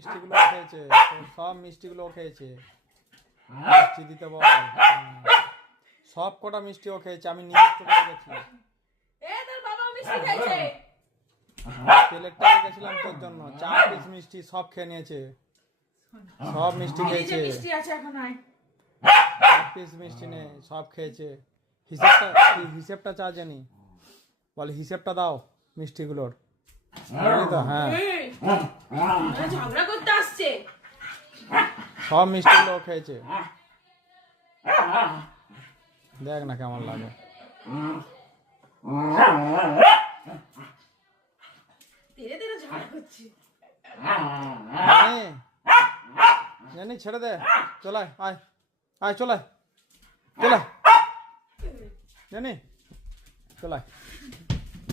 মিষ্টিগুলো খেয়েছে, সব মিষ্টিগুলো খেয়েছে। মিষ্টি দিতে বল। সব কটা মিষ্টিও খেয়েছে, আমি নিজে চোখে দেখেছি। প্লেটটা রেখেছিলাম তোর জন্য, 4 পিস মিষ্টি সব খেয়ে নিয়েছে। সব মিষ্টি খেয়েছে। 4 পিস মিষ্টি নেই, সব খেয়েছে। হিসেবটা চা জানি, বল হিসেবটা দাও মিষ্টিগুলোর। তো হ্যাঁ, ঝগড়া করতে আসছে। সব মিষ্টিগুলো খেয়েছে। দেখ না কেমন লাগে। ধীরে ধীরে ঝগড়া করছে। জানি ছেড়ে দে, চলে আয়, আয় চলে চলে, জানি চলে।